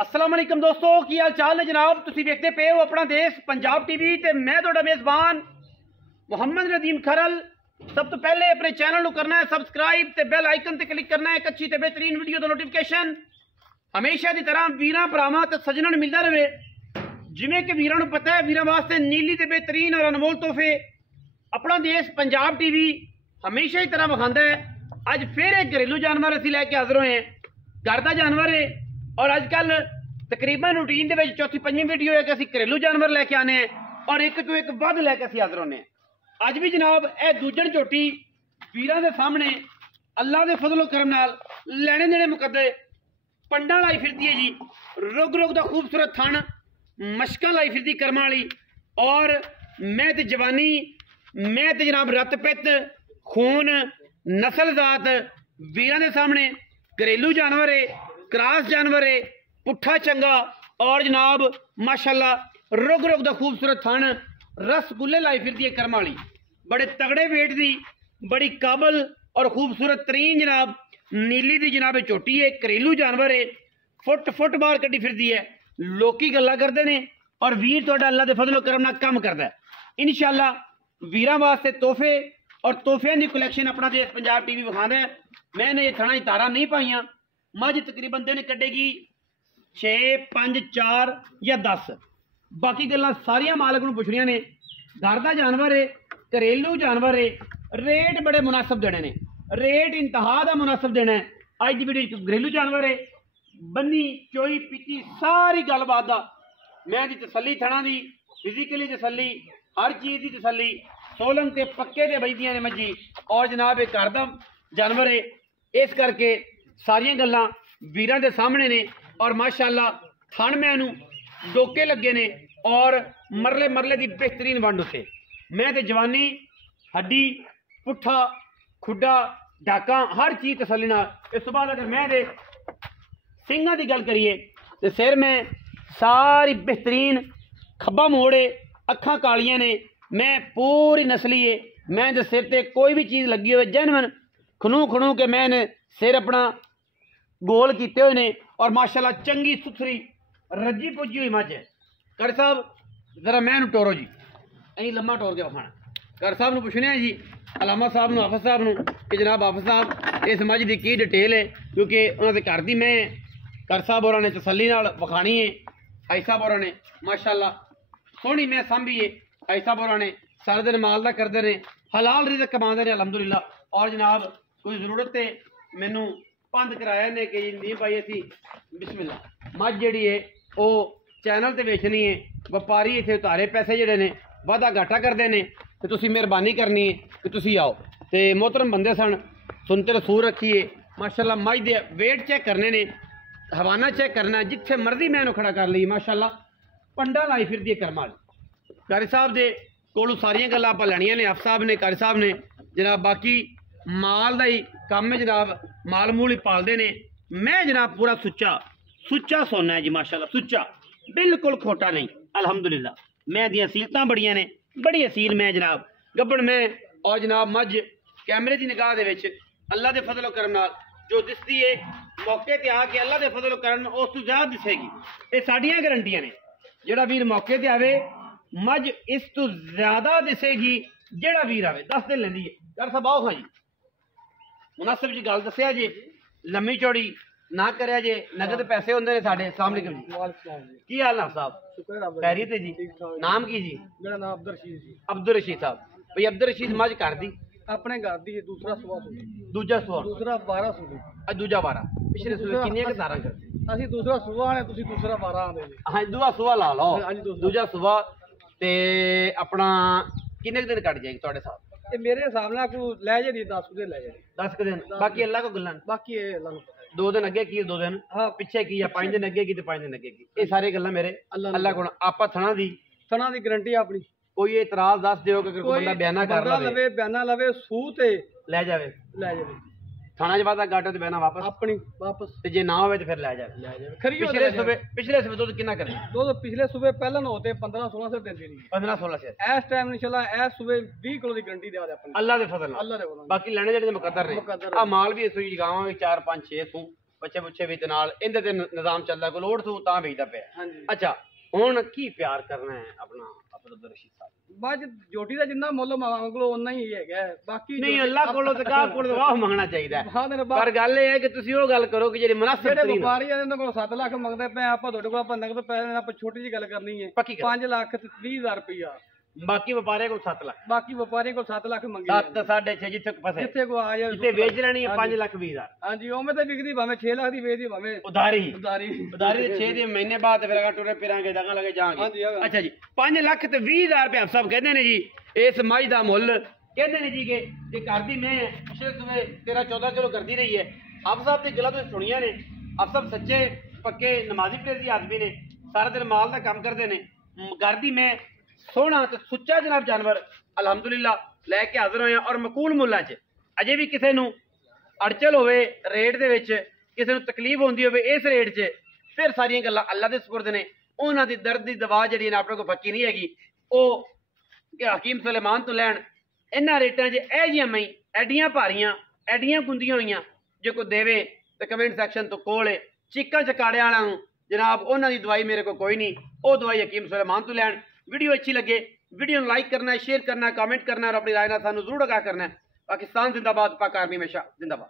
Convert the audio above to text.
अस्सलाम वालेकुम दोस्तों, की हाल चाल है जनाब। तुसी देखते पे हो अपना देश पंजाब टीवी ते मैं तुहाडा मेज़बान मुहम्मद नदीम खरल। सब तो पहले अपने चैनल को करना है सबसक्राइब ते बेल आइकन ते क्लिक करना है। एक अच्छी ते बेहतरीन वीडियो दा नोटिफिकेशन हमेशा की तरह वीरां भरावां ते सज्जनां नूं मिलदा रहे। जिवें कि वीरां नूं पता है, वीरां वास्ते नीली ते बेहतरीन और अनमोल तोहफे अपना देश पंजाब टीवी हमेशा ही तरह विखांदा है। अज फिर एक घरेलू जानवर असीं लैके हाज़र होए हैं। घर का जानवर है और अजकल तकरीबन रूटीन के चौथी पंजी वीडियो है कि असीं घरेलू जानवर लैके आने हैं और एक तो एक वध लैके असीं हाज़र होने। अज भी जनाब यह दूजन झोटी वीरां दे सामने अल्लाह के फजलो करम नाल लैने देने मुकद्दे पंडा लाई फिरती है जी। रुग रुग का खूबसूरत थन, मशकां लाई फिरती कर्मां वाली। और मैं तो जवानी, मैं तो जनाब रत पित खून नस्ल जात वीरां दे सामने घरेलू जानवर है, क्रॉस जानवर है, पुट्ठा चंगा और जनाब माशाल्लाह रुग रुग का खूबसूरत थन, रसगुल्ले लाई फिरती है कर्म वाली। बड़े तगड़े वेट की, बड़ी काबल और खूबसूरत तरीन जनाब नीली दी जनाब चोटी है। घरेलू जानवर है, फुट फुट बाहर कड्डी फिरती है। लोकी गल्लां करते हैं और वीर तुहाडा अल्लाह के फजलो करम नाल काम करता है। इंशाअल्लाह वीरां वास्ते तोहफे और तोहफियां की कलैक्शन अपना देश पंजाब टीवी विखांदा है। मैंने ये थणा तारा नहीं पाइया। मझ तकरीबन दिन कड्डेगी 6, 5, 4 या 10। बाकी गल्लां सारियां मालक नूं पुछणियां ने। घर का जानवर है, घरेलू जानवर है, रेट बड़े मुनासिब देने ने, रेट इंतहा का मुनासिब देना है। अज की वीडियो घरेलू जानवर है, बन्नी चोई पीती सारी गलबात का मैं दी तसली, थणा दी फिजिकली तसली, हर चीज़ की तसली। सोलन के पक्के ते बजदियां ने मज्जी और जनाब एक घर का जानवर है। इस करके सारियां गल्लां वीरां दे सामने ने और माशाअल्लाह थण मैनू डोके लगे ने और मरले मरले की बेहतरीन वंड उसे। मैं तो जवानी, हड्डी, पुट्ठा, खुड्डा, डाका हर चीज़ तसली नाल। इस तो बाद अगर मैं दे सिंगां की गल करिए तो सिर में सारी बेहतरीन खब्बा मोड़े, अखां कालियां ने, मैं पूरी नस्ली है। मैं दे सिर ते कोई भी चीज़ लगी हो जैनवन खनू खनू के मैंने सिर अपना गोल किए हुए ने और माशाल्लाह चंगी सुथरी रजी पुजी हुई मझ है। कर साहब जरा मैं टोरो जी, अं लम्मा टोर के विखाना। कर साहब नूं पुछने जी, अलामा साहब नूं, हाफिज साहब नूं कि जनाब हाफिज साहब इस मझ की की डिटेल है, क्योंकि उन्होंने घर की मैं कर साहब होरां ने तसली नाल विखानी है। आई साहब होरां ने माशाल्लाह सोहनी मैं सांभी है। आई साहब होरां ने सारे दिन माल दा करदे ने, हलाल रिज़्क कमांदे ने अलहमदुलिल्लाह। और जनाब कोई जरूरत है मैनू पंद कराया ने कि नहीं भाई असी बिस्मिल्लाह मझ जी है वो चैनल ते वेचनी है। व्यापारी इतने उतारे पैसे जोड़े ने वाधा घाटा करते हैं तो तुसी मेहरबानी करनी है कि तुसी आओ। तो मोहतरम बंदे सन, सुनते रसूल रखिए माशाल्लाह। मझ दे वेट चेक करने ने, हवाना चेक करना, जिथे मर्जी मैं खड़ा कर ली माशाल्लाह। पंडा लाई फिर दी करम वाली। कारी साहब के कोलों सारियां गल्लां आपां लैणियां ने। हाफिज साहब ने, कारी साहब ने जनाब बाकी माल का ही काम है जनाब, माल मूल ही पालते ने। मैं जनाब पूरा सुच्चा सुच्चा सोना है जी माशाल्लाह, सुच्चा बिल्कुल खोटा नहीं अल्हम्दुलिल्लाह। मैं दी असीलतां बड़ियां ने, बड़ी असील मैं जनाब गब्बड़ में। और जनाब मझ कैमरे की निगाह दे विच अल्लाह के फजलो करम नाल जो दिसदी है मौके ते आके अल्लाह के फजलो करम उस तो ज़्यादा दिसेगी। ये साडियां गारंटियां ने। जेड़ा वीर मौके ते आवे मझ इस तो ज़्यादा दिसेगी जेड़ा वीर आवे। 10 दिन लैंदी है। कर साहब आओ। हाँ जी मुनासिब जी गल दसिया जी, लम्मी चौड़ी ना करिया जे, नगद पैसे होंगे ने साढ़े। अस्सलाम वालेकुम जी, की हाल नाम साहब? खैरियत है जी। नाम की जी? मेरा नाम अब्दुल रशीद जी। अब्दुल रशीद साहब भाई अब्दुल रशीद मझ कर दी अपने घर दी है, दूसरा सुबह दूजा सुबह, दूसरा 12 सुबह, दूजा 12 पिछले सुबह किन्ने के तारा कर ਅਸੀਂ दूसरा सुबह ने, तुसी दूसरा 12 आंदे जी। हाँ दूजा सुबह ला लो। हाँ जी, दूजा सुबह ते अपना किन्ने दिन कट जाएगी ਤੁਹਾਡੇ साहब? ये मेरे हिसाब नाल को ले जानी 10 दिन ले जानी, 10 के दिन। बाकी अल्लाह को गल्लां बाकी ये अल्लाह ਨੂੰ ਪਤਾ 2 दिन अगे की 2 दिन हाँ पिछे की या 5 दिन अगे की तो 5 दिन अगे की। ये सारी गल्लां मेरे अल्लाह को। आपा थना दी थना दी गारंटी अपनी। कोई एतराज दस दियो कि कोई बंदा बयाना कर लवे, बयाना लवे सू ते ले जावे, ले जावे थाना च वादा गाटा ते बयाना वापस अपनी वापस, ते जे ना होवे तो फिर ले जावे। पिछले सुबह दूध कितना करे? दूध पिछले सुबह पहले होते 15-16 से देंदी नहीं, 15-16 से। इस टाइम इंशाल्लाह इस सुबह 20 किलो की गारंटी दे अपनी अल्लाह दे फजल नाल। अल्लाह दे फजल। बाकी लेने जेडे मुकद्दर ने। आ माल भी इस जगावां 4, 5, 6 सू ਬੱਚੇ ਬੁੱਚੇ ਵੀ ਤੇ ਨਾਲ ਇਹਦੇ ਤੇ ਨਿਜ਼ਾਮ ਚੱਲਦਾ ਕੋਈ ਲੋੜ ਤੂੰ ਤਾਂ ਵੇਚਦਾ ਪਿਆ। ਹਾਂਜੀ ਅੱਛਾ ਹੁਣ ਕੀ ਪਿਆਰ ਕਰਨਾ ਹੈ ਆਪਣਾ ਅਬਦੁਲ ਰਸ਼ੀਦ ਸਾਹਿਬ? ਬਾਅਦ ਜੋਟੀ ਦਾ ਜਿੰਨਾ ਮੁੱਲ ਮੰਗਲੋ ਉਨਾ ਹੀ ਹੈਗਾ ਬਾਕੀ ਨਹੀਂ ਅੱਲਾਹ ਕੋਲੋਂ ਤੇ ਕਾਹ ਕੋਲੋਂ ਵਾਹ ਮੰਗਣਾ ਚਾਹੀਦਾ ਹਾਂ ਦਿਨ ਪਰ ਗੱਲ ਇਹ ਹੈ ਕਿ ਤੁਸੀਂ ਉਹ ਗੱਲ ਕਰੋ ਕਿ ਜਿਹੜੇ ਮੁਨਾਸਿਬ ਜਿਹੜੇ ਤਰੀਨ ਵਪਾਰੀ ਆ ਇਹਨਾਂ ਕੋਲ 7 ਲੱਖ ਮੰਗਦੇ ਪਏ ਆਪਾਂ ਤੁਹਾਡੇ ਕੋਲ ਆਪਾਂ ਨਗਦ ਪੈਸੇ ਆਪਾਂ ਛੋਟੀ ਜੀ ਗੱਲ ਕਰਨੀ ਹੈ ਪੱਕੀ ਗੱਲ 5 ਲੱਖ ਤੇ 20,000 ਰੁਪਇਆ ਬਾਕੀ ਵਪਾਰੀਆਂ ਕੋਲ 7 ਲੱਖ ਬਾਕੀ ਵਪਾਰੀ ਕੋਲ 7 ਲੱਖ ਮੰਗੇ 7 6.5 ਜਿੱਥੇ ਫਸੇ ਜਿੱਥੇ ਕੋ ਆ ਜਾਏ ਜਿੱਥੇ ਵੇਚ ਲੈਣੀ ਹੈ 5 ਲੱਖ 20,000 ਹਾਂਜੀ ਉਵੇਂ ਤਾਂ ਵਿਕਦੀ ਭਾਵੇਂ 6 ਲੱਖ ਦੀ ਵੇਚਦੀ ਭਾਵੇਂ ਉਧਾਰੀ ਉਦਾਰੀ ਉਧਾਰੀ ਦੇ 6 ਦੇ ਮਹੀਨੇ ਬਾਅਦ ਫਿਰ ਅਗਾ ਟੁਰੇ ਫਿਰਾਂਗੇ ਦਗਾ ਲਗੇ ਜਾਾਂਗੇ। ਹਾਂਜੀ ਹੈਗਾ। ਅੱਛਾ ਜੀ 5 ਲੱਖ ਤੇ 20,000 ਰੁਪਏ ਆਪ ਸਭ ਕਹਿੰਦੇ ਨੇ ਜੀ ਇਸ ਮੱਝ ਦਾ ਮੁੱਲ ਕਹਿੰਦੇ ਨੇ ਜੀ ਕਿ ਜੇ ਘਰ ਦੀ ਮੈਂ ਪਿਛਲੇ ਸੂਬੇ 13-14 ਕਿਲੋ ਕਰਦੀ ਰਹੀ ਹੈ। ਆਪ ਸਾਹਿਬ ਦੀ ਗੱਲਾਂ ਤੁਸੀਂ ਸੁਣੀਆਂ ਨੇ। ਆਪ ਸਭ ਸੱਚੇ ਪੱਕੇ ਨਮਾਜ਼ੀ ਪਰਹੇਜ਼ੀ ਆਦਮੀ ਨੇ, ਸਾਰਾ ਦਿਨ ਮਾਲ ਦਾ ਕੰਮ ਕਰਦੇ ਨੇ। ਘਰ ਦੀ ਮੈਂ ਸੋਹਣਾ ਤੇ ਸੁੱਚਾ ਜਨਾਬ ਜਾਨਵਰ ਅਲਹਮਦੁਲਿਲਾ ਲੈ ਕੇ ਹਾਜ਼ਰ ਹੋਏ ਔਰ ਮਕੂਲ ਮੁੱਲਾਂ 'ਚ। ਅਜੇ ਵੀ ਕਿਸੇ ਨੂੰ ਅੜਚਲ ਹੋਵੇ ਰੇਟ ਦੇ ਵਿੱਚ, ਕਿਸੇ ਨੂੰ ਤਕਲੀਫ ਹੁੰਦੀ ਹੋਵੇ ਇਸ ਰੇਟ 'ਚ, ਫਿਰ ਸਾਰੀਆਂ ਗੱਲਾਂ ਅੱਲਾ ਦੇ ਸਪੁਰਦ ਨੇ। ਉਹਨਾਂ ਦੀ ਦਰਦ ਦੀ ਦਵਾ ਜਿਹੜੀ ਆਪਣੇ ਕੋਲ ਫੱਕੀ ਨਹੀਂ ਹੈਗੀ, ਉਹ ਕਿ ਹਕੀਮ ਸੁਲੇਮਾਨ ਤੋਂ ਲੈਣ। ਇਹਨਾਂ ਰੇਟਾਂ 'ਚ ਇਹ ਜਿਹੀਆਂ ਮਈ ਐਡੀਆਂ ਭਾਰੀਆਂ ਐਡੀਆਂ ਗੁੰਦੀਆਂ ਹੋਈਆਂ, ਜੇ ਕੋਈ ਦੇਵੇ ਤੇ ਕਮੈਂਟ ਸੈਕਸ਼ਨ ਤੋਂ ਕੋਲ ਚੀਕਾਂ ਚਕਾੜਿਆਂ ਵਾਲਿਆਂ ਨੂੰ ਜਨਾਬ ਉਹਨਾਂ ਦੀ ਦਵਾਈ ਮੇਰੇ ਕੋਲ ਕੋਈ ਨਹੀਂ, ਉਹ ਦਵਾਈ ਹਕੀਮ ਸੁਲੇਮਾਨ ਤੋਂ ਲੈਣ। वीडियो अच्छी लगे वीडियो लाइक करना है, शेयर करना है, कमेंट करना है और अपनी राय ना सानू जरूर आगाह करना है। पाकिस्तान जिंदाबाद, पाक आर्मी हमेशा जिंदाबाद।